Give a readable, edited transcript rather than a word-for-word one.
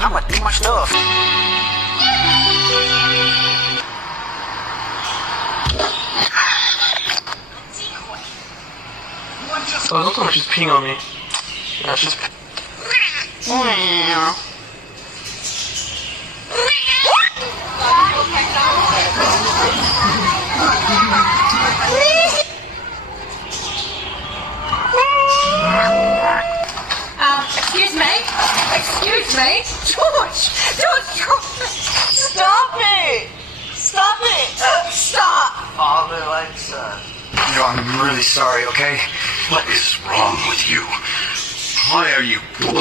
I'ma do my stuff. Oh, don't tell me she's peeing on me. Yeah, she's. Excuse me? Excuse me? George! Stop it! Stop it! Stop! Father like son. You know, I'm really sorry, okay? What is wrong with you? Why are you blue?